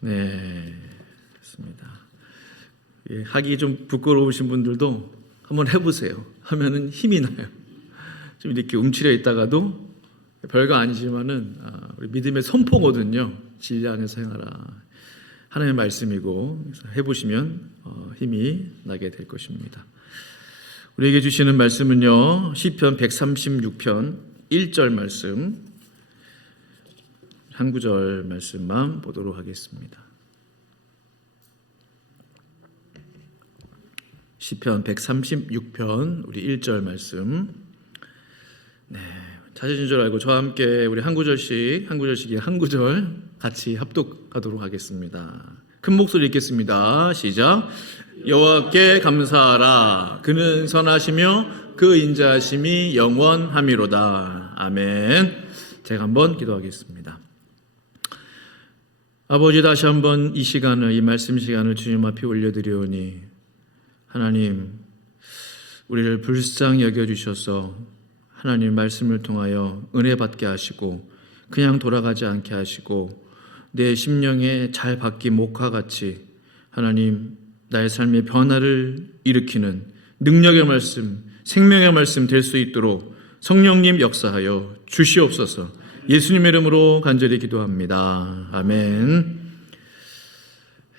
네, 그렇습니다. 하기 좀 부끄러우신 분들도 한번 해보세요. 하면은 힘이 나요. 좀 이렇게 움츠려 있다가도 별거 아니지만은 우리 믿음의 선포거든요. 진리 안에서 행하라. 하나님의 말씀이고 해보시면 힘이 나게 될 것입니다. 우리에게 주시는 말씀은요, 시편 136편 1절 말씀, 한 구절 말씀만 보도록 하겠습니다. 시편 136편 우리 1절 말씀. 네, 찾으신 줄 알고 저와 함께 우리 한 구절씩 한 구절 같이 합독하도록 하겠습니다. 큰 목소리 읽겠습니다. 시작. 여호와께 감사하라. 그는 선하시며 그 인자하심이 영원함이로다. 아멘. 제가 한번 기도하겠습니다. 아버지, 다시 한번 이 시간을, 이 말씀 시간을 주님 앞에 올려드리오니 하나님, 우리를 불쌍히 여겨주셔서 하나님 말씀을 통하여 은혜 받게 하시고 그냥 돌아가지 않게 하시고 내 심령에 잘 박힌 목화같이 하나님 나의 삶의 변화를 일으키는 능력의 말씀, 생명의 말씀 될 수 있도록 성령님 역사하여 주시옵소서. 예수님의 이름으로 간절히 기도합니다. 아멘.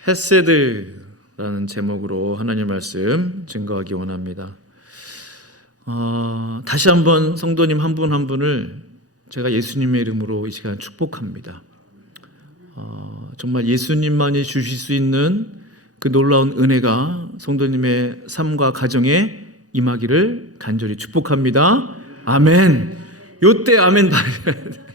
헤세드라는 제목으로 하나님 말씀 증거하기 원합니다. 다시 한번 성도님 한 분 한 분을 제가 예수님의 이름으로 이 시간 축복합니다. 정말 예수님만이 주실 수 있는 그 놀라운 은혜가 성도님의 삶과 가정에 임하기를 간절히 축복합니다. 아멘. 요때 아멘 말해야 돼.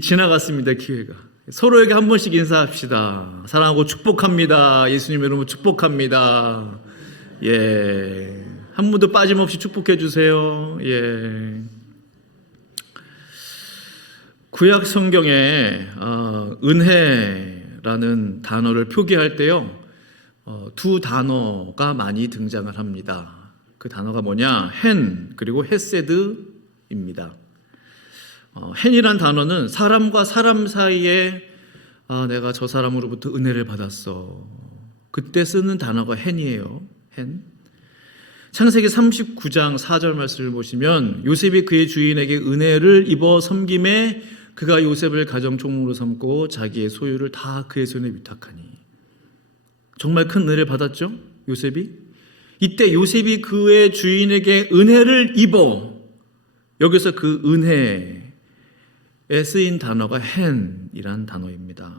지나갔습니다. 기회가. 서로에게 한 번씩 인사합시다. 사랑하고 축복합니다. 예수님의 이름으로 축복합니다. 예, 한 분도 빠짐없이 축복해 주세요. 예. 구약 성경에 은혜라는 단어를 표기할 때요, 두 단어가 많이 등장을 합니다. 그 단어가 뭐냐? 헨 그리고 헤세드입니다. 헨이란 단어는 사람과 사람 사이에 내가 저 사람으로부터 은혜를 받았어. 그때 쓰는 단어가 헨이에요. 헨. 창세기 39장 4절 말씀을 보시면 요셉이 그의 주인에게 은혜를 입어 섬김에 그가 요셉을 가정 총무로 삼고 자기의 소유를 다 그의 손에 위탁하니. 정말 큰 은혜를 받았죠? 요셉이. 이때 요셉이 그의 주인에게 은혜를 입어, 여기서 그 은혜에 쓰인 단어가 헨이란 단어입니다.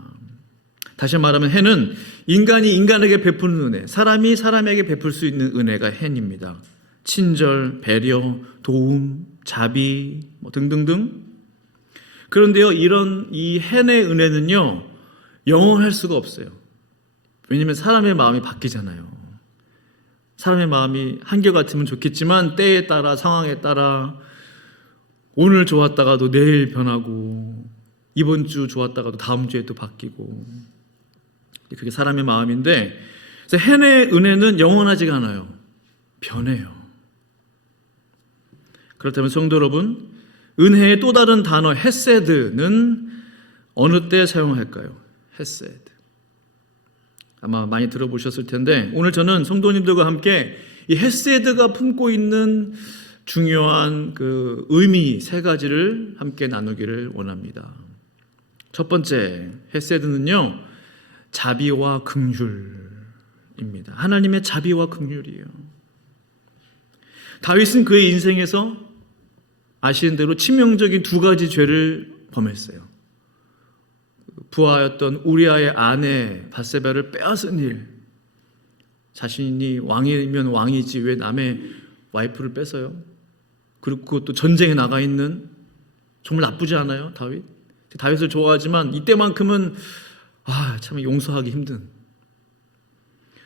다시 말하면 헨은 인간이 인간에게 베푸는 은혜, 사람이 사람에게 베풀 수 있는 은혜가 헨입니다. 친절, 배려, 도움, 자비 등등등. 그런데요, 이런 이 헨의 은혜는요, 영원할 수가 없어요. 왜냐하면 사람의 마음이 바뀌잖아요. 사람의 마음이 한결같으면 좋겠지만 때에 따라, 상황에 따라 오늘 좋았다가도 내일 변하고 이번 주 좋았다가도 다음 주에 또 바뀌고, 그게 사람의 마음인데, 그래서 헨의 은혜는 영원하지가 않아요. 변해요. 그렇다면 성도 여러분, 은혜의 또 다른 단어 헤세드는 어느 때 사용할까요? 헤세드. 아마 많이 들어보셨을 텐데, 오늘 저는 성도님들과 함께 이 헤세드가 품고 있는 중요한 그 의미 세 가지를 함께 나누기를 원합니다. 첫 번째, 헤세드는요, 자비와 긍휼입니다. 하나님의 자비와 긍휼이에요. 다윗은 그의 인생에서 아시는 대로 치명적인 두 가지 죄를 범했어요. 부하였던 우리아의 아내 밧세바를 빼앗은 일. 자신이 왕이면 왕이지 왜 남의 와이프를 뺏어요? 그리고 그것도 전쟁에 나가 있는, 정말 나쁘지 않아요, 다윗? 다윗을 좋아하지만 이때만큼은 참 용서하기 힘든.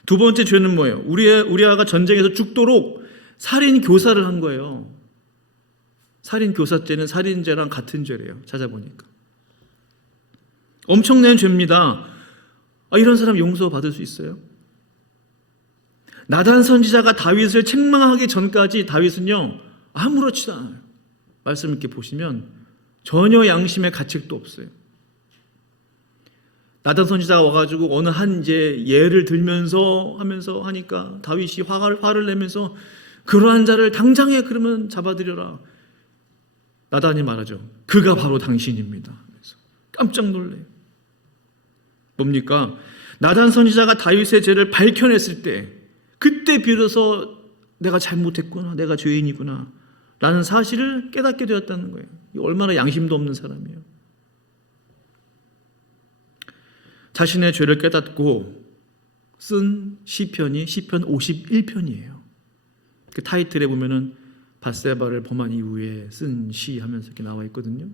두 번째 죄는 뭐예요? 우리아가 전쟁에서 죽도록 살인 교사를 한 거예요. 살인 교사죄는 살인죄랑 같은 죄래요. 찾아보니까. 엄청난 죄입니다. 이런 사람 용서받을 수 있어요? 나단 선지자가 다윗을 책망하기 전까지 다윗은요, 아무렇지도 않아요. 말씀 이렇게 보시면 전혀 양심의 가책도 없어요. 나단 선지자가 와가지고 어느 한 이제 예를 들면서 하면서 하니까 다윗이 화를 내면서 그러한 자를 당장에 그러면 잡아들여라. 나단이 말하죠. 그가 바로 당신입니다. 그래서 깜짝 놀래요. 뭡니까? 나단 선지자가 다윗의 죄를 밝혀냈을 때 그때 비로소 내가 잘못했구나, 내가 죄인이구나 라는 사실을 깨닫게 되었다는 거예요. 얼마나 양심도 없는 사람이에요. 자신의 죄를 깨닫고 쓴 시편이 시편 51편이에요. 그 타이틀에 보면은 밧세바를 범한 이후에 쓴 시 하면서 이렇게 나와 있거든요.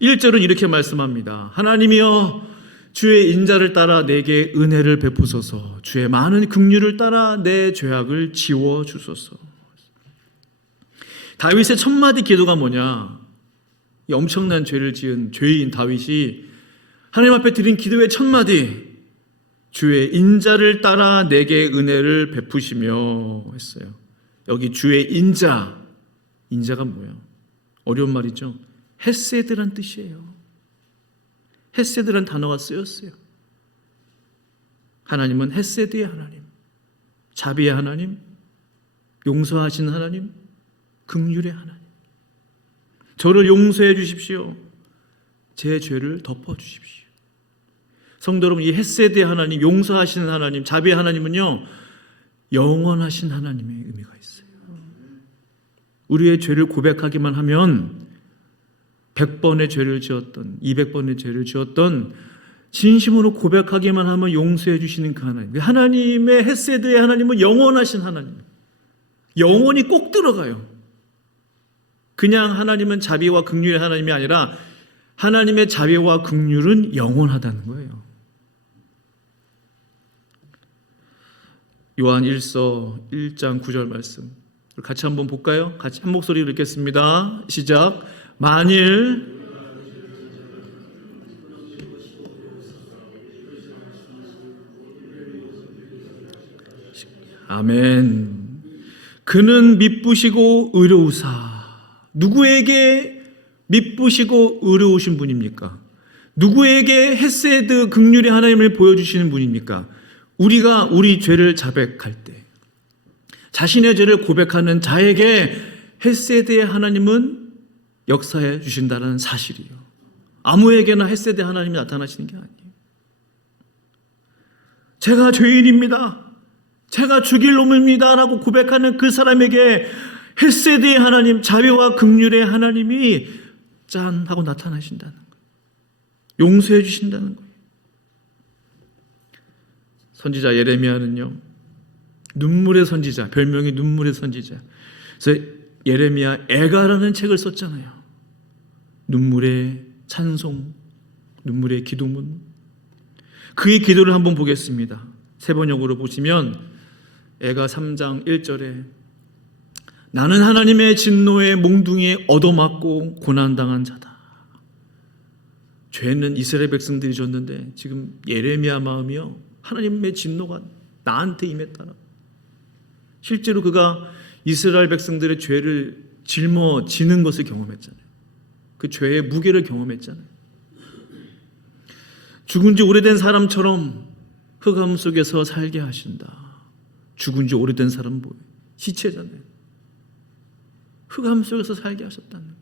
1절은 이렇게 말씀합니다. 하나님이여 주의 인자를 따라 내게 은혜를 베푸소서. 주의 많은 긍휼을 따라 내 죄악을 지워 주소서. 다윗의 첫 마디 기도가 뭐냐? 이 엄청난 죄를 지은 죄인 다윗이 하나님 앞에 드린 기도의 첫 마디, 주의 인자를 따라 내게 은혜를 베푸시며 했어요. 여기 주의 인자가 뭐예요? 어려운 말이죠. 헤세드란 뜻이에요. 헤세드란 단어가 쓰였어요. 하나님은 헤세드의 하나님, 자비의 하나님, 용서하신 하나님, 긍휼의 하나님. 저를 용서해 주십시오. 제 죄를 덮어 주십시오. 성도 여러분, 이 헤세드의 하나님, 용서하시는 하나님, 자비의 하나님은요 영원하신 하나님의 의미가 있어요. 우리의 죄를 고백하기만 하면 100번의 죄를 지었던 200번의 죄를 지었던 진심으로 고백하기만 하면 용서해 주시는 그 하나님, 하나님의 헤세드의 하나님은 영원하신 하나님, 영원히 꼭 들어가요. 그냥 하나님은 자비와 긍휼의 하나님이 아니라 하나님의 자비와 긍휼은 영원하다는 거예요. 요한 1서 1장 9절 말씀 같이 한번 볼까요? 같이 한 목소리로 읽겠습니다. 시작. 만일 아멘. 그는 미쁘시고 의로우사. 누구에게 미쁘시고 의로우신 분입니까? 누구에게 헤세드 긍휼의 하나님을 보여주시는 분입니까? 우리가 우리 죄를 자백할 때, 자신의 죄를 고백하는 자에게 헤세드의 하나님은 역사해 주신다는 사실이에요. 아무에게나 헤세드의 하나님이 나타나시는 게 아니에요. 제가 죄인입니다, 제가 죽일 놈입니다 라고 고백하는 그 사람에게 헤세드의 하나님, 자비와 긍휼의 하나님이 짠 하고 나타나신다는 거예요. 용서해 주신다는 거예요. 선지자 예레미야는요, 눈물의 선지자, 별명이 눈물의 선지자. 그래서 예레미야 애가라는 책을 썼잖아요. 눈물의 찬송, 눈물의 기도문. 그의 기도를 한번 보겠습니다. 세번역으로 보시면 애가 3장 1절에 나는 하나님의 진노의 몽둥이에 얻어맞고 고난당한 자다. 죄는 이스라엘 백성들이 졌는데 지금 예레미야 마음이요, 하나님의 진노가 나한테 임했다. 실제로 그가 이스라엘 백성들의 죄를 짊어지는 것을 경험했잖아요. 그 죄의 무게를 경험했잖아요. 죽은 지 오래된 사람처럼 흑암 속에서 살게 하신다. 죽은 지 오래된 사람은 뭐예요? 시체잖아요. 흑암 속에서 살게 하셨다는 거예요.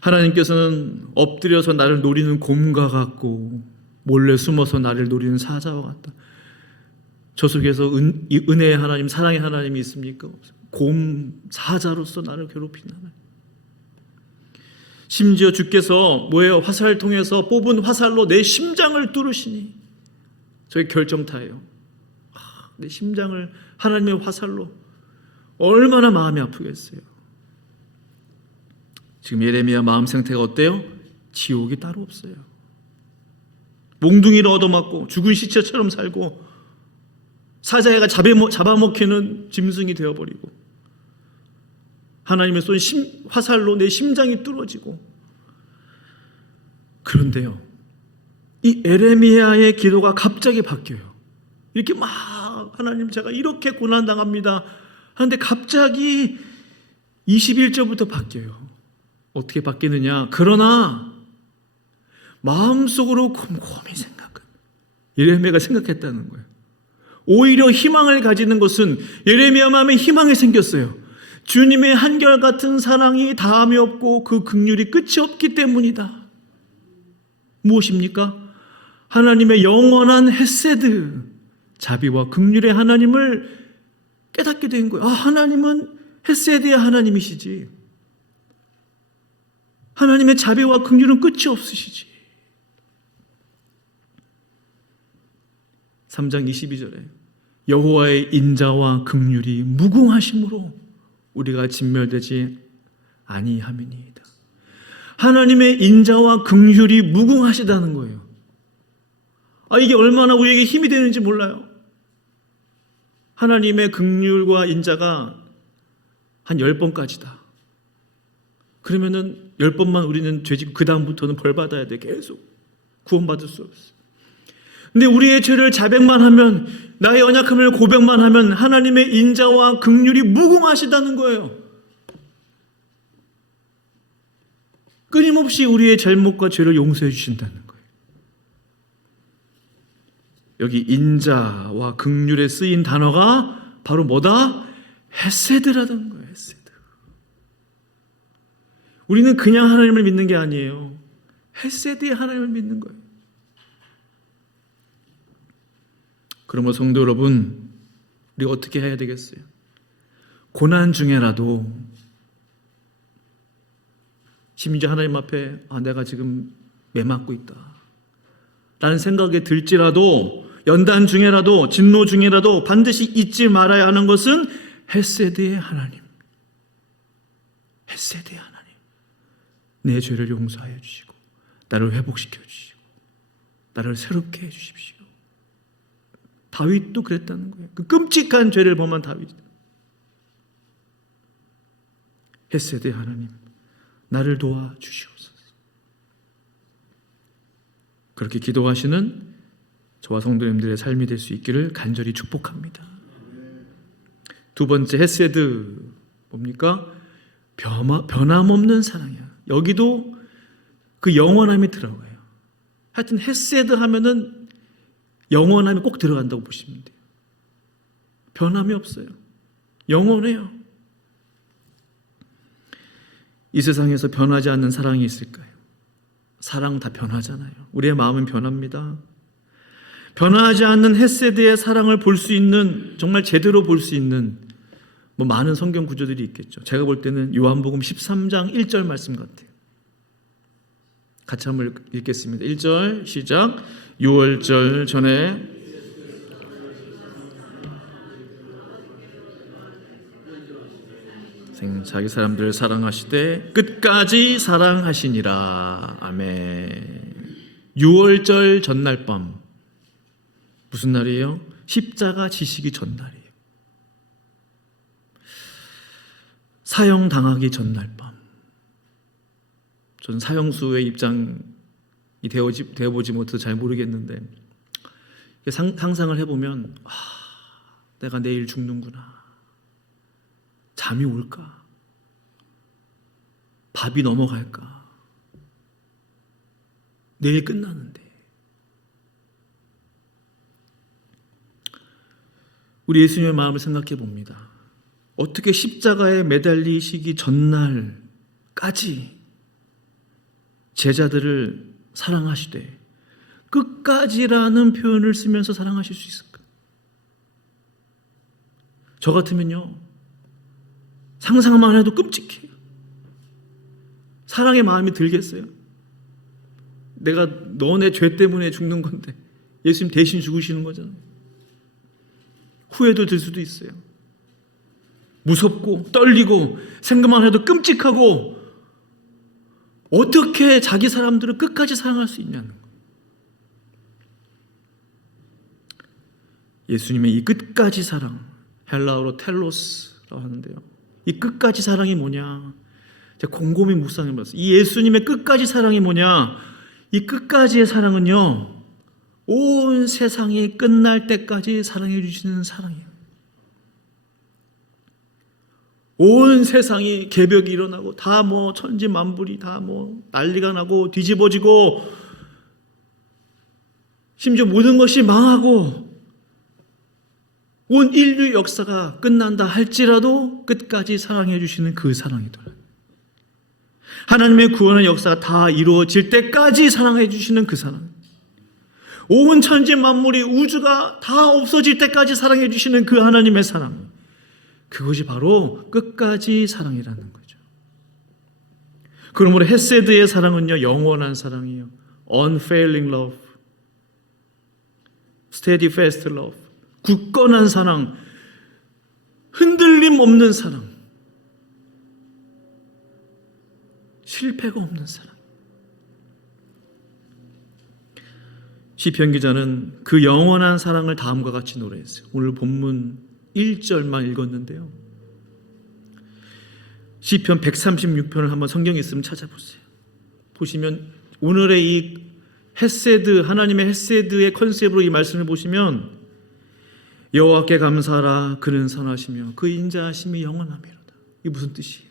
하나님께서는 엎드려서 나를 노리는 곰과 같고 몰래 숨어서 나를 노리는 사자와 같다. 저 속에서 은혜의 하나님, 사랑의 하나님이 있습니까? 곰, 사자로서 나를 괴롭히는 하나님. 심지어 주께서 뭐예요? 화살을 통해서 뽑은 화살로 내 심장을 뚫으시니, 저의 결정타예요. 내 심장을 하나님의 화살로, 얼마나 마음이 아프겠어요. 지금 예레미야 마음 상태가 어때요? 지옥이 따로 없어요. 몽둥이를 얻어맞고 죽은 시체처럼 살고 사자애가 잡아먹히는 짐승이 되어버리고 하나님의 쏜 화살로 내 심장이 뚫어지고. 그런데요, 이 에레미야의 기도가 갑자기 바뀌어요. 이렇게 막 하나님 제가 이렇게 고난당합니다 하는데 갑자기 21절부터 바뀌어요. 어떻게 바뀌느냐? 그러나 마음속으로 곰곰이 예레미야가 생각했다는 거예요. 오히려 희망을 가지는 것은 예레미야 마음에 희망이 생겼어요. 주님의 한결같은 사랑이 다함이 없고 그 긍휼이 끝이 없기 때문이다. 무엇입니까? 하나님의 영원한 헤세드, 자비와 긍휼의 하나님을 깨닫게 된 거예요. 하나님은 헤세드의 하나님이시지. 하나님의 자비와 긍휼은 끝이 없으시지. 3장 22절에 여호와의 인자와 긍휼이 무궁하심으로 우리가 진멸되지 아니함이니이다. 하나님의 인자와 긍휼이 무궁하시다는 거예요. 이게 얼마나 우리에게 힘이 되는지 몰라요. 하나님의 긍휼과 인자가 한 10번까지다. 그러면은 10번만 우리는 죄짓고 그 다음부터는 벌 받아야 돼. 계속 구원받을 수 없어. 근데 우리의 죄를 자백만 하면, 나의 연약함을 고백만 하면 하나님의 인자와 긍휼이 무궁하시다는 거예요. 끊임없이 우리의 잘못과 죄를 용서해 주신다는 거예요. 여기 인자와 긍휼에 쓰인 단어가 바로 뭐다? 헤세드라는 거예요. 헤세드. 우리는 그냥 하나님을 믿는 게 아니에요. 헤세드의 하나님을 믿는 거예요. 그러므로 성도 여러분, 우리가 어떻게 해야 되겠어요? 고난 중에라도 심지어 하나님 앞에 내가 지금 매 맞고 있다 라는 생각이 들지라도, 연단 중에라도, 진노 중에라도 반드시 잊지 말아야 하는 것은 헤세드의 하나님, 헤세드의 하나님, 내 죄를 용서하여 주시고 나를 회복시켜 주시고 나를 새롭게 해 주십시오. 다윗도 그랬다는 거예요. 그 끔찍한 죄를 범한 다윗. 헤세드의 하나님, 나를 도와주시옵소서. 그렇게 기도하시는 저와 성도님들의 삶이 될 수 있기를 간절히 축복합니다. 두 번째 헤세드 뭡니까? 변함없는 사랑이야. 여기도 그 영원함이 들어가요. 하여튼 헤세드 하면은 영원함이 꼭 들어간다고 보시면 돼요. 변함이 없어요. 영원해요. 이 세상에서 변하지 않는 사랑이 있을까요? 사랑 다 변하잖아요. 우리의 마음은 변합니다. 변하지 않는 헤세드의 사랑을 볼 수 있는, 정말 제대로 볼 수 있는 많은 성경 구조들이 있겠죠. 제가 볼 때는 요한복음 13장 1절 말씀 같아요. 같이 한번 읽겠습니다. 1절 시작. 6월절 전에 자기 사람들을 사랑하시되 끝까지 사랑하시니라. 아멘. 6월절 전날 밤, 무슨 날이에요? 십자가 지시기 전날이에요. 사형당하기 전날 밤. 저는 사형수의 입장이 되어보지 못해서 잘 모르겠는데, 상상을 해보면 내가 내일 죽는구나. 잠이 올까? 밥이 넘어갈까? 내일 끝나는데. 우리 예수님의 마음을 생각해 봅니다. 어떻게 십자가에 매달리시기 전날까지 제자들을 사랑하시되 끝까지라는 표현을 쓰면서 사랑하실 수 있을까? 저 같으면요, 상상만 해도 끔찍해요. 사랑의 마음이 들겠어요? 내가 너네 죄 때문에 죽는 건데 예수님 대신 죽으시는 거잖아요. 후회도 들 수도 있어요. 무섭고 떨리고 생각만 해도 끔찍하고, 어떻게 자기 사람들을 끝까지 사랑할 수 있냐는 거예요. 예수님의 이 끝까지 사랑, 헬라어로 텔로스라고 하는데요, 이 끝까지 사랑이 뭐냐? 제가 곰곰이 묵상해봤어요. 이 예수님의 끝까지 사랑이 뭐냐? 이 끝까지의 사랑은요, 온 세상이 끝날 때까지 사랑해 주시는 사랑이에요. 온 세상이 개벽이 일어나고 다 천지만물이 다 난리가 나고 뒤집어지고 심지어 모든 것이 망하고 온 인류 역사가 끝난다 할지라도 끝까지 사랑해 주시는 그 사랑이더라. 하나님의 구원의 역사가 다 이루어질 때까지 사랑해 주시는 그 사랑. 온 천지 만물이 우주가 다 없어질 때까지 사랑해 주시는 그 하나님의 사랑. 그것이 바로 끝까지 사랑이라는 거죠. 그러므로 헤세드의 사랑은요, 영원한 사랑이에요. Unfailing love, steadfast love, 굳건한 사랑, 흔들림 없는 사랑, 실패가 없는 사랑. 시편 기자는 그 영원한 사랑을 다음과 같이 노래했어요. 오늘 본문 1절만 읽었는데요. 시편 136편을 한번 성경에 있으면 찾아보세요. 보시면 오늘의 이 헤세드, 하나님의 헤세드의 컨셉으로 이 말씀을 보시면 여호와께 감사하라, 그는 선하시며 그 인자하심이 영원하미로다. 이게 무슨 뜻이에요?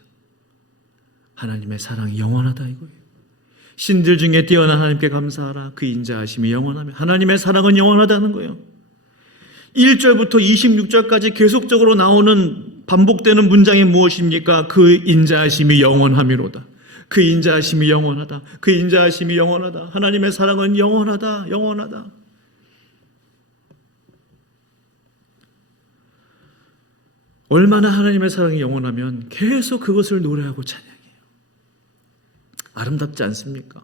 하나님의 사랑이 영원하다 이거예요. 신들 중에 뛰어난 하나님께 감사하라, 그 인자하심이 영원하며, 하나님의 사랑은 영원하다는 거예요. 1절부터 26절까지 계속적으로 나오는 반복되는 문장이 무엇입니까? 그 인자하심이 영원하미로다. 그 인자하심이 영원하다. 그 인자하심이 영원하다. 하나님의 사랑은 영원하다. 영원하다. 얼마나 하나님의 사랑이 영원하면 계속 그것을 노래하고 찬양해요. 아름답지 않습니까?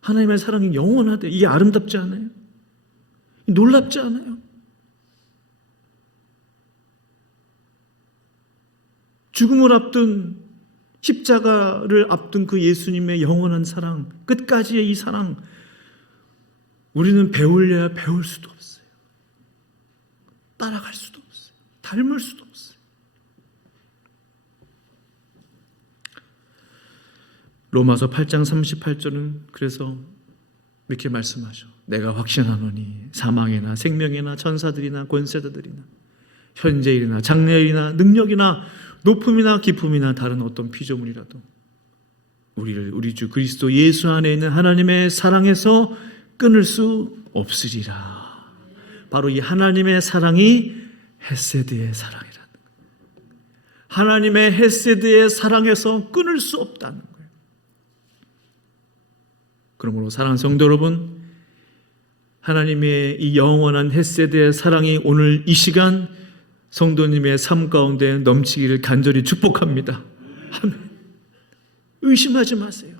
하나님의 사랑이 영원하대. 이게 아름답지 않아요? 놀랍지 않아요? 죽음을 앞둔, 십자가를 앞둔 그 예수님의 영원한 사랑, 끝까지의 이 사랑, 우리는 배우려야 배울 수도 없어요. 따라갈 수도 없어요. 닮을 수도 없어요. 로마서 8장 38절은 그래서 이렇게 말씀하죠. 내가 확신하노니 사망이나 생명이나 천사들이나 권세자들이나 현재일이나 장래일이나 능력이나 높음이나 깊음이나 다른 어떤 피조물이라도 우리를 우리 주 그리스도 예수 안에 있는 하나님의 사랑에서 끊을 수 없으리라. 바로 이 하나님의 사랑이 헤세드의 사랑이라는 거예요. 하나님의 헤세드의 사랑에서 끊을 수 없다는 거예요. 그러므로 사랑하는 성도 여러분, 하나님의 이 영원한 헤세드의 사랑이 오늘 이 시간 성도님의 삶 가운데 넘치기를 간절히 축복합니다. 아멘. 의심하지 마세요.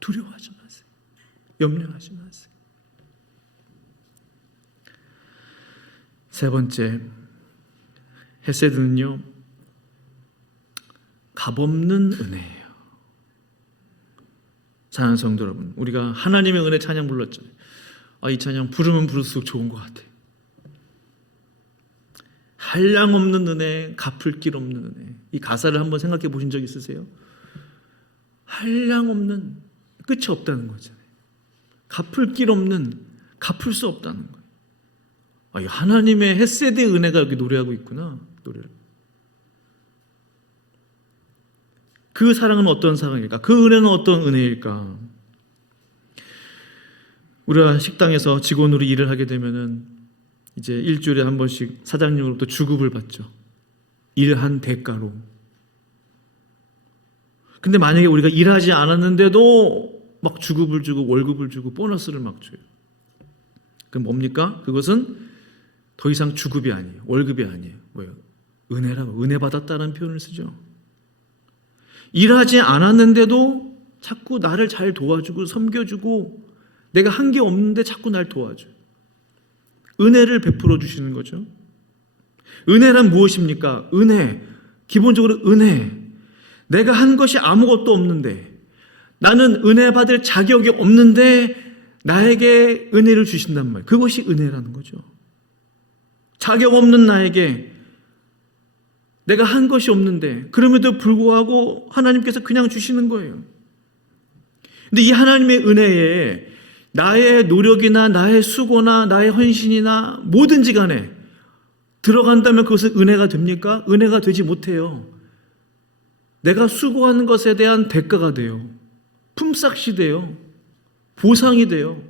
두려워하지 마세요. 염려하지 마세요. 세 번째, 헤세드는요, 값없는 은혜예요. 사랑하는 성도 여러분, 우리가 하나님의 은혜 찬양 불렀잖아요. 이 찬양 부르면 부를수록 좋은 것 같아요. 한량없는 은혜, 갚을 길 없는 은혜. 이 가사를 한번 생각해 보신 적 있으세요? 한량없는, 끝이 없다는 거잖아요. 갚을 길 없는, 갚을 수 없다는 거예요. 하나님의 헤세드의 은혜가 여기 노래하고 있구나. 노래를. 그 사랑은 어떤 사랑일까? 그 은혜는 어떤 은혜일까? 우리가 식당에서 직원으로 일을 하게 되면은 이제 일주일에 한 번씩 사장님으로부터 주급을 받죠. 일한 대가로. 근데 만약에 우리가 일하지 않았는데도 막 주급을 주고 월급을 주고 보너스를 막 줘요. 그럼 뭡니까? 그것은 더 이상 주급이 아니에요. 월급이 아니에요. 뭐예요? 은혜라고, 은혜 받았다는 표현을 쓰죠. 일하지 않았는데도 자꾸 나를 잘 도와주고 섬겨주고 내가 한 게 없는데 자꾸 날 도와줘요. 은혜를 베풀어 주시는 거죠. 은혜란 무엇입니까? 은혜, 기본적으로 은혜. 내가 한 것이 아무것도 없는데, 나는 은혜 받을 자격이 없는데 나에게 은혜를 주신단 말이에요. 그것이 은혜라는 거죠. 자격 없는 나에게 내가 한 것이 없는데 그럼에도 불구하고 하나님께서 그냥 주시는 거예요. 근데 이 하나님의 은혜에 나의 노력이나 나의 수고나 나의 헌신이나 뭐든지 간에 들어간다면 그것은 은혜가 됩니까? 은혜가 되지 못해요. 내가 수고하는 것에 대한 대가가 돼요. 품삯이 돼요. 보상이 돼요.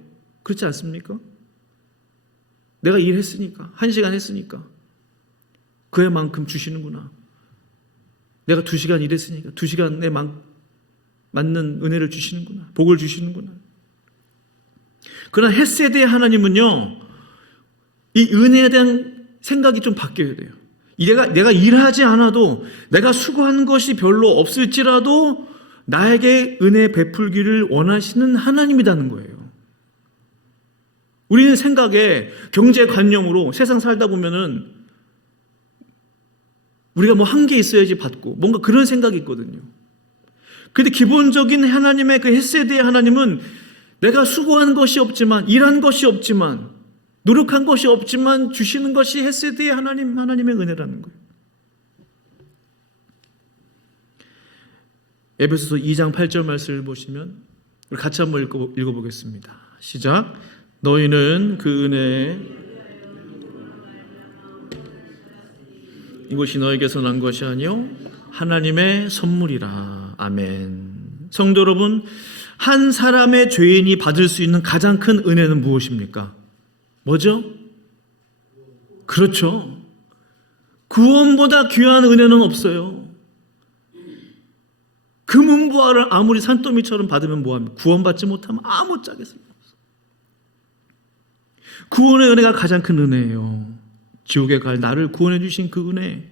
그렇지 않습니까? 내가 일했으니까, 1시간 했으니까 그에만큼 주시는구나. 내가 2시간 일했으니까 2시간에 맞는 은혜를 주시는구나. 복을 주시는구나. 그러나 헷세대의 하나님은요, 이 은혜에 대한 생각이 좀 바뀌어야 돼요. 내가 일하지 않아도, 내가 수고한 것이 별로 없을지라도 나에게 은혜 베풀기를 원하시는 하나님이라는 거예요. 우리는 생각에 경제관념으로 세상 살다 보면은 우리가 뭐 한 게 있어야지 받고 뭔가 그런 생각이 있거든요. 근데 기본적인 하나님의 그 헷세대의 하나님은 내가 수고한 것이 없지만, 일한 것이 없지만, 노력한 것이 없지만 주시는 것이 헷세대의 하나님의 은혜라는 거예요. 에베소서 2장 8절 말씀을 보시면 우리 같이 한번 읽어보겠습니다. 시작. 너희는 그 은혜에 이것이 너에게서 난 것이 아니요 하나님의 선물이라. 아멘. 성도 여러분, 한 사람의 죄인이 받을 수 있는 가장 큰 은혜는 무엇입니까? 뭐죠? 그렇죠. 구원보다 귀한 은혜는 없어요. 금은보화를 아무리 산더미처럼 받으면 뭐합니까? 구원받지 못하면 아무짝에서 없어요. 구원의 은혜가 가장 큰 은혜예요. 지옥에 갈 나를 구원해 주신 그 은혜.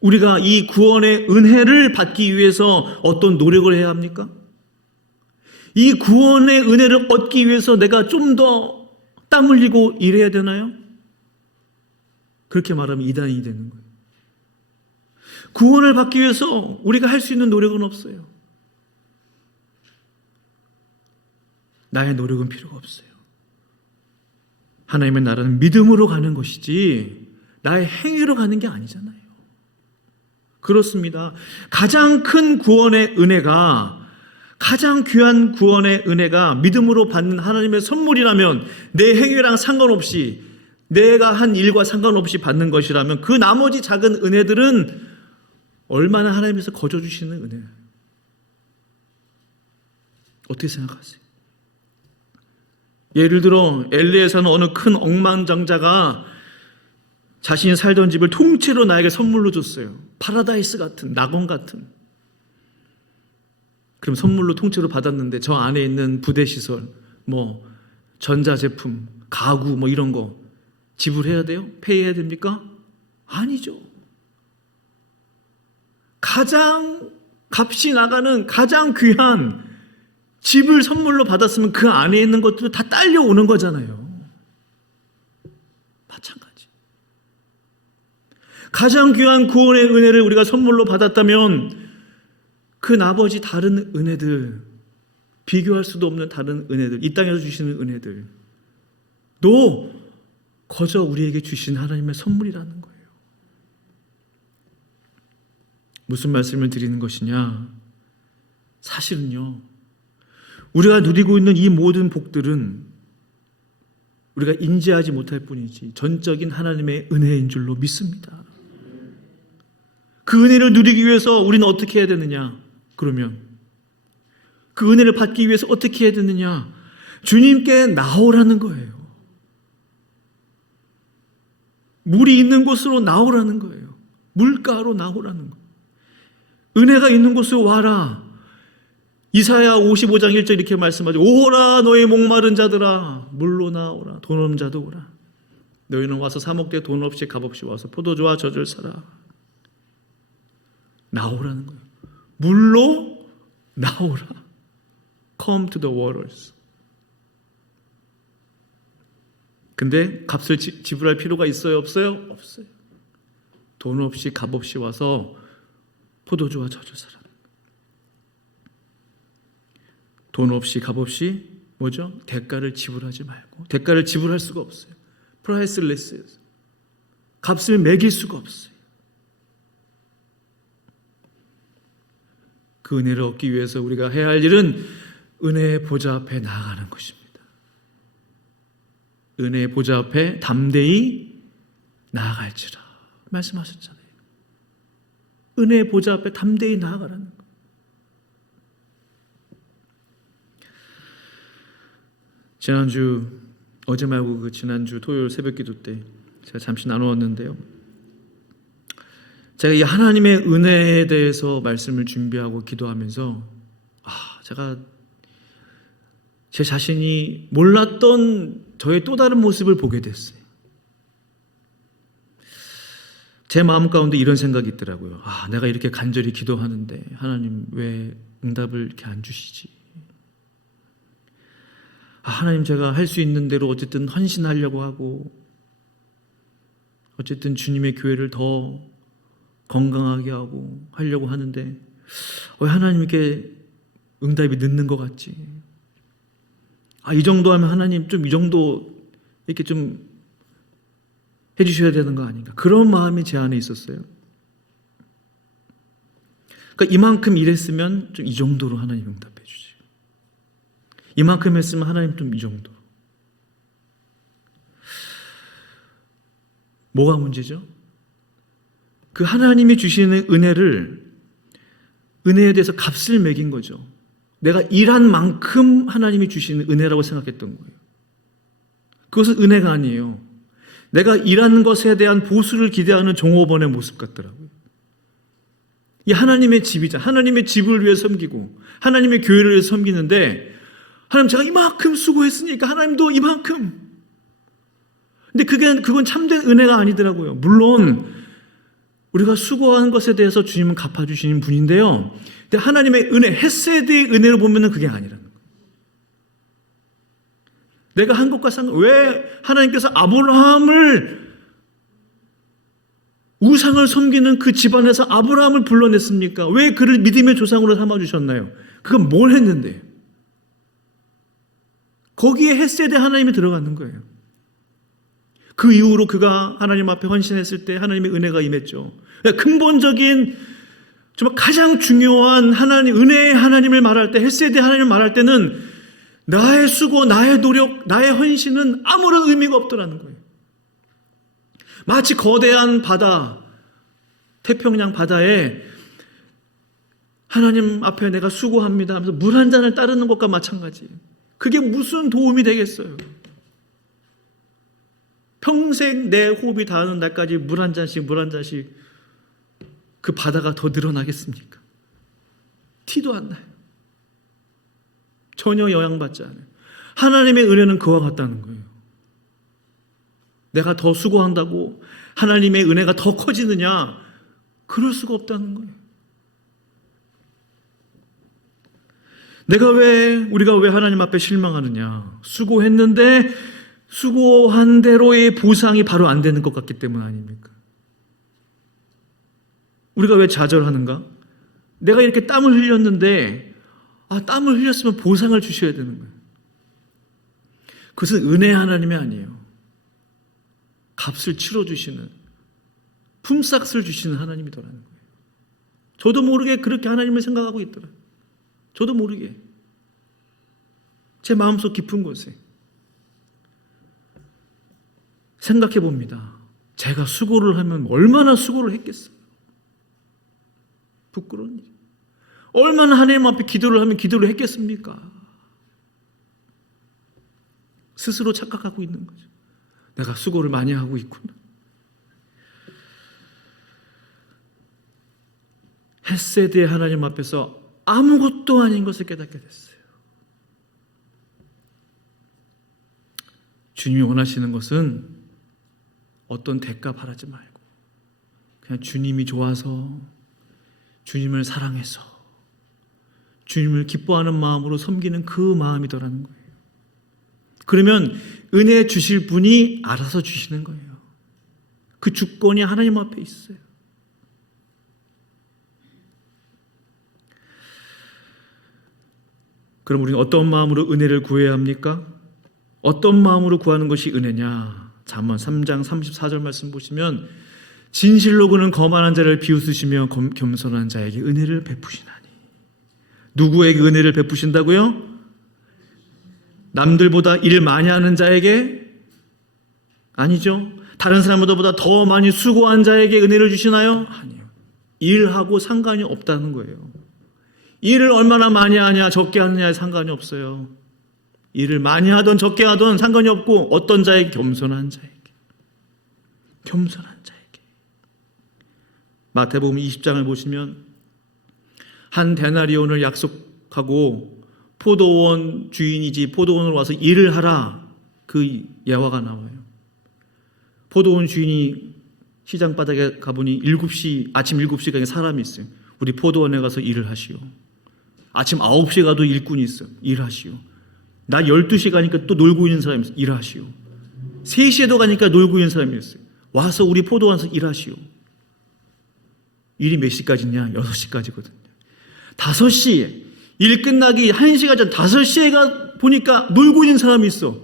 우리가 이 구원의 은혜를 받기 위해서 어떤 노력을 해야 합니까? 이 구원의 은혜를 얻기 위해서 내가 좀 더 땀 흘리고 일해야 되나요? 그렇게 말하면 이단이 되는 거예요. 구원을 받기 위해서 우리가 할 수 있는 노력은 없어요. 나의 노력은 필요가 없어요. 하나님의 나라는 믿음으로 가는 것이지 나의 행위로 가는 게 아니잖아요. 그렇습니다. 가장 큰 구원의 은혜가, 가장 귀한 구원의 은혜가 믿음으로 받는 하나님의 선물이라면, 내 행위랑 상관없이, 내가 한 일과 상관없이 받는 것이라면 그 나머지 작은 은혜들은 얼마나 하나님께서 거저주시는 은혜예요. 어떻게 생각하세요? 예를 들어 LA에 사는 어느 큰 억만장자가 자신이 살던 집을 통째로 나에게 선물로 줬어요. 파라다이스 같은, 낙원 같은. 그럼 선물로 통째로 받았는데 저 안에 있는 부대시설, 뭐 전자제품, 가구 뭐 이런 거 지불해야 돼요? 페이해야 됩니까? 아니죠. 가장 값이 나가는 가장 귀한 집을 선물로 받았으면 그 안에 있는 것들도 다 딸려오는 거잖아요. 마찬가지. 가장 귀한 구원의 은혜를 우리가 선물로 받았다면 그 나머지 다른 은혜들, 비교할 수도 없는 다른 은혜들, 이 땅에서 주시는 은혜들 또 거저 우리에게 주신 하나님의 선물이라는 거예요. 무슨 말씀을 드리는 것이냐? 사실은요, 우리가 누리고 있는 이 모든 복들은 우리가 인지하지 못할 뿐이지 전적인 하나님의 은혜인 줄로 믿습니다. 그 은혜를 누리기 위해서 우리는 어떻게 해야 되느냐? 그러면 그 은혜를 받기 위해서 어떻게 해야 되느냐? 주님께 나오라는 거예요. 물이 있는 곳으로 나오라는 거예요. 물가로 나오라는 거예요. 은혜가 있는 곳으로 와라. 이사야 55장 1절 이렇게 말씀하죠. 오라 너희 목마른 자들아, 물로 나오라. 돈 없는 자도 오라. 너희는 와서 사 먹되 돈 없이 값없이 와서 포도주와 젖을 사라. 나오라는 거예요. 물로 나오라. Come to the waters. 근데 값을 지불할 필요가 있어요? 없어요? 없어요. 돈 없이 값없이 와서 포도주와 젖을 사라. 돈 없이 값없이 뭐죠? 대가를 지불하지 말고. 대가를 지불할 수가 없어요. 프라이스레스예요. 값을 매길 수가 없어요. 그 은혜를 얻기 위해서 우리가 해야 할 일은 은혜의 보좌 앞에 나아가는 것입니다. 은혜의 보좌 앞에 담대히 나아갈지라 말씀하셨잖아요. 은혜의 보좌 앞에 담대히 나아가라는 것. 어제 말고 그 지난주 토요일 새벽기도 때 제가 잠시 나누었는데요. 제가 이 하나님의 은혜에 대해서 말씀을 준비하고 기도하면서 제가 제 자신이 몰랐던 저의 또 다른 모습을 보게 됐어요. 제 마음 가운데 이런 생각이 있더라고요. 내가 이렇게 간절히 기도하는데 하나님 왜 응답을 이렇게 안 주시지? 하나님, 제가 할 수 있는 대로 어쨌든 헌신하려고 하고 어쨌든 주님의 교회를 더 건강하게 하고 하려고 하는데 왜 하나님께 응답이 늦는 것 같지? 이 정도 하면 하나님 좀 이 정도 이렇게 좀 해주셔야 되는 거 아닌가? 그런 마음이 제 안에 있었어요. 그러니까 이만큼 일했으면 좀 이 정도로 하나님 응답해 주지. 이만큼 했으면 하나님 좀 이 정도. 뭐가 문제죠? 그 하나님이 주시는 은혜에 대해서 값을 매긴 거죠. 내가 일한 만큼 하나님이 주시는 은혜라고 생각했던 거예요. 그것은 은혜가 아니에요. 내가 일하는 것에 대한 보수를 기대하는 종업원의 모습 같더라고요. 이 하나님의 집이자 하나님의 집을 위해 섬기고 하나님의 교회를 위해 섬기는데 하나님, 제가 이만큼 수고했으니까 하나님도 이만큼. 근데 그건 참된 은혜가 아니더라고요. 물론 우리가 수고한 것에 대해서 주님은 갚아주시는 분인데요. 근데 하나님의 은혜, 헤세드의 은혜로 보면 그게 아니라는 거예요. 내가 한 것과 왜 하나님께서 아브라함을 우상을 섬기는 그 집안에서 아브라함을 불러냈습니까? 왜 그를 믿음의 조상으로 삼아주셨나요? 그건 뭘 했는데? 거기에 헤세드 하나님이 들어가는 거예요. 그 이후로 그가 하나님 앞에 헌신했을 때 하나님의 은혜가 임했죠. 근본적인 정말 가장 중요한 하나님, 은혜의 하나님을 말할 때, 헤세드 하나님을 말할 때는 나의 수고, 나의 노력, 나의 헌신은 아무런 의미가 없더라는 거예요. 마치 거대한 바다, 태평양 바다에 하나님 앞에 내가 수고합니다 하면서 물 한 잔을 따르는 것과 마찬가지예요. 그게 무슨 도움이 되겠어요? 평생 내 호흡이 닿는 날까지 물 한 잔씩 그 바다가 더 늘어나겠습니까? 티도 안 나요. 전혀 영향받지 않아요. 하나님의 은혜는 그와 같다는 거예요. 내가 더 수고한다고 하나님의 은혜가 더 커지느냐? 그럴 수가 없다는 거예요. 우리가 왜 하나님 앞에 실망하느냐? 수고했는데 수고한 대로의 보상이 바로 안 되는 것 같기 때문 아닙니까? 우리가 왜 좌절하는가? 내가 이렇게 땀을 흘렸는데 땀을 흘렸으면 보상을 주셔야 되는 거예요. 그것은 은혜 하나님이 아니에요. 값을 치러주시는, 품삯을 주시는 하나님이더라는 거예요. 저도 모르게 그렇게 하나님을 생각하고 있더라고요. 저도 모르게. 제 마음속 깊은 곳에. 생각해 봅니다. 제가 수고를 하면 얼마나 수고를 했겠어요. 부끄러운 일. 얼마나 하나님 앞에 기도를 하면 기도를 했겠습니까? 스스로 착각하고 있는 거죠. 내가 수고를 많이 하고 있구나. 헤세드의 하나님 앞에서 아무것도 아닌 것을 깨닫게 됐어요. 주님이 원하시는 것은 어떤 대가 바라지 말고 그냥 주님이 좋아서, 주님을 사랑해서, 주님을 기뻐하는 마음으로 섬기는 그 마음이더라는 거예요. 그러면 은혜 주실 분이 알아서 주시는 거예요. 그 주권이 하나님 앞에 있어요. 그럼 우리는 어떤 마음으로 은혜를 구해야 합니까? 어떤 마음으로 구하는 것이 은혜냐? 잠언 3장 34절 말씀 보시면 진실로 그는 거만한 자를 비웃으시며 겸손한 자에게 은혜를 베푸시나니. 누구에게 은혜를 베푸신다고요? 남들보다 일 많이 하는 자에게? 아니죠. 다른 사람보다 더 많이 수고한 자에게 은혜를 주시나요? 아니요. 일하고 상관이 없다는 거예요. 일을 얼마나 많이 하냐 적게 하느냐에 상관이 없어요. 일을 많이 하든 적게 하든 상관이 없고 어떤 자에게? 겸손한 자에게. 겸손한 자에게. 마태복음 20장을 보시면 한 데나리온을 약속하고 포도원 주인이지 포도원으로 와서 일을 하라, 그 예화가 나와요. 포도원 주인이 시장 바닥에 가보니 아침 7시경에 사람이 있어요. 우리 포도원에 가서 일을 하시오. 아침 9시에 가도 일꾼이 있어. 일하시오. 나 12시에 가니까 또 놀고 있는 사람이 있어. 일하시오. 3시에도 가니까 놀고 있는 사람이 있어요. 와서 우리 포도원에서 일하시오. 일이 몇 시까지냐? 6시까지거든요. 5시에 일 끝나기 1시간 전 5시에 보니까 놀고 있는 사람이 있어.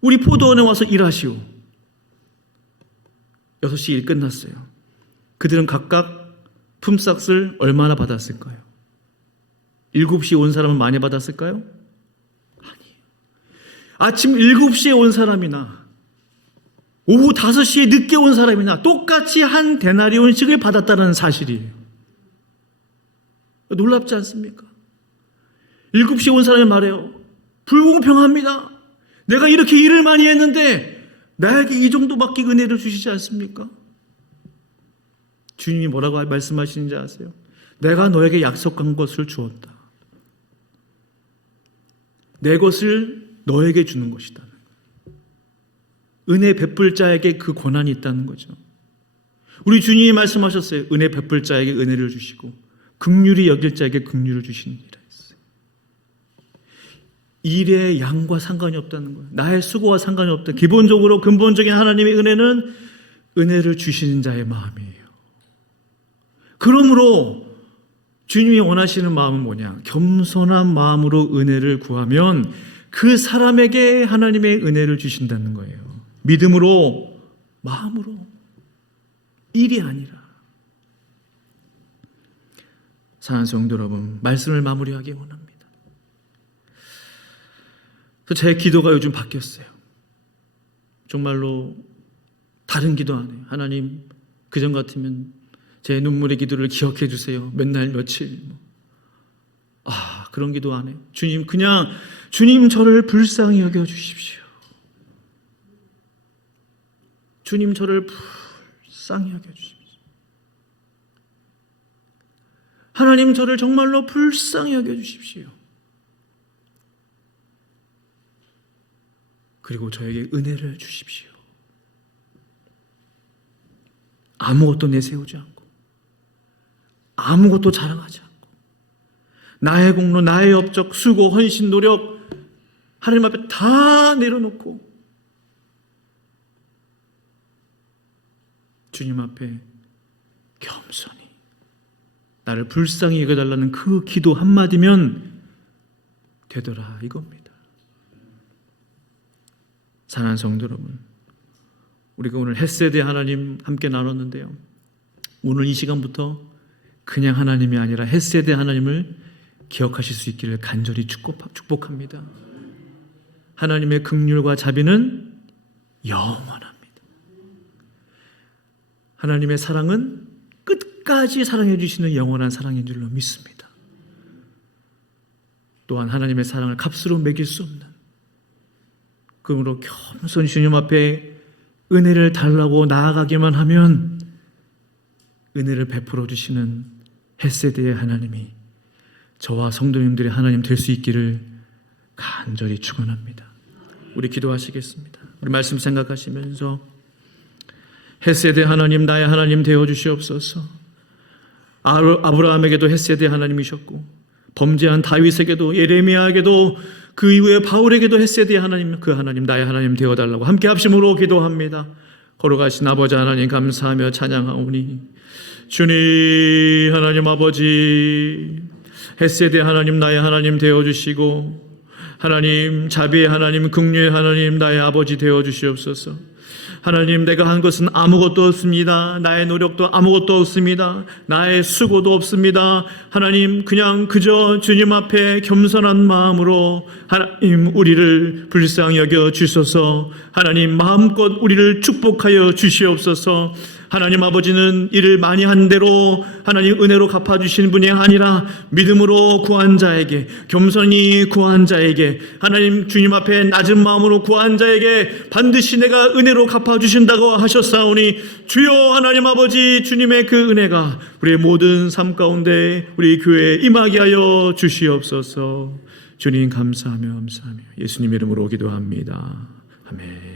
우리 포도원에 와서 일하시오. 6시 일 끝났어요. 그들은 각각 품삯을 얼마나 받았을까요? 7시에 온 사람은 많이 받았을까요? 아니에요. 아침 7시에 온 사람이나 오후 5시에 늦게 온 사람이나 똑같이 한 데나리온씩을 받았다는 사실이에요. 놀랍지 않습니까? 7시에 온 사람이 말해요. 불공평합니다. 내가 이렇게 일을 많이 했는데 나에게 이 정도밖에 은혜를 주시지 않습니까? 주님이 뭐라고 말씀하시는지 아세요? 내가 너에게 약속한 것을 주었다. 내 것을 너에게 주는 것이다. 은혜 베풀 자에게 그 권한이 있다는 거죠. 우리 주님이 말씀하셨어요. 은혜 베풀 자에게 은혜를 주시고 긍휼히 여길 자에게 긍휼을 주시느니라 했어요. 일의 양과 상관이 없다는 거예요. 나의 수고와 상관이 없다. 기본적으로 근본적인 하나님의 은혜는 은혜를 주시는 자의 마음이에요. 그러므로 주님이 원하시는 마음은 뭐냐? 겸손한 마음으로 은혜를 구하면 그 사람에게 하나님의 은혜를 주신다는 거예요. 믿음으로, 마음으로, 일이 아니라. 사랑하는 성도 여러분, 말씀을 마무리하기 원합니다. 제 기도가 요즘 바뀌었어요. 정말로 다른 기도 안 해요. 하나님, 그전 같으면 제 눈물의 기도를 기억해 주세요. 몇 날 며칠. 그런 기도 안 해요. 주님 저를 불쌍히 여겨 주십시오. 주님 저를 불쌍히 여겨 주십시오. 하나님 저를 정말로 불쌍히 여겨 주십시오. 그리고 저에게 은혜를 주십시오. 아무것도 내세우지 않고 아무것도 자랑하지 않고 나의 공로, 나의 업적, 수고, 헌신, 노력 하나님 앞에 다 내려놓고 주님 앞에 겸손히 나를 불쌍히 여겨달라는 그 기도 한마디면 되더라 이겁니다. 사랑하는 성도 여러분, 우리가 오늘 헷세대 하나님 함께 나눴는데요. 오늘 이 시간부터 그냥 하나님이 아니라 헷세대 하나님을 기억하실 수 있기를 간절히 축복합니다. 하나님의 긍휼과 자비는 영원합니다. 하나님의 사랑은 끝까지 사랑해 주시는 영원한 사랑인 줄로 믿습니다. 또한 하나님의 사랑을 값으로 매길 수 없는, 그러므로 겸손히 주님 앞에 은혜를 달라고 나아가기만 하면 은혜를 베풀어 주시는 헷세대의 하나님이 저와 성도님들의 하나님 될 수 있기를 간절히 축원합니다. 우리 기도하시겠습니다. 우리 말씀 생각하시면서 헷세대 하나님, 나의 하나님 되어 주시옵소서. 아브라함에게도 헷세대 하나님이셨고 범죄한 다윗에게도 예레미야에게도 그 이후에 바울에게도 헷세대 하나님, 그 하나님 나의 하나님 되어달라고 함께 합심으로 기도합니다. 걸어가신 아버지 하나님 감사하며 찬양하오니 주님 하나님 아버지 헷세대 하나님 나의 하나님 되어주시고 하나님 자비의 하나님 긍휼의 하나님 나의 아버지 되어주시옵소서. 하나님 내가 한 것은 아무것도 없습니다. 나의 노력도 아무것도 없습니다. 나의 수고도 없습니다. 하나님 그저 주님 앞에 겸손한 마음으로 하나님 우리를 불쌍히 여겨 주셔서 하나님 마음껏 우리를 축복하여 주시옵소서. 하나님 아버지는 이를 많이 한 대로 하나님 은혜로 갚아주신 분이 아니라 믿음으로 구한 자에게, 겸손히 구한 자에게, 하나님 주님 앞에 낮은 마음으로 구한 자에게 반드시 내가 은혜로 갚아주신다고 하셨사오니 주여 하나님 아버지 주님의 그 은혜가 우리의 모든 삶 가운데 우리 교회에 임하게 하여 주시옵소서. 주님 감사하며 예수님 이름으로 기도합니다. 아멘.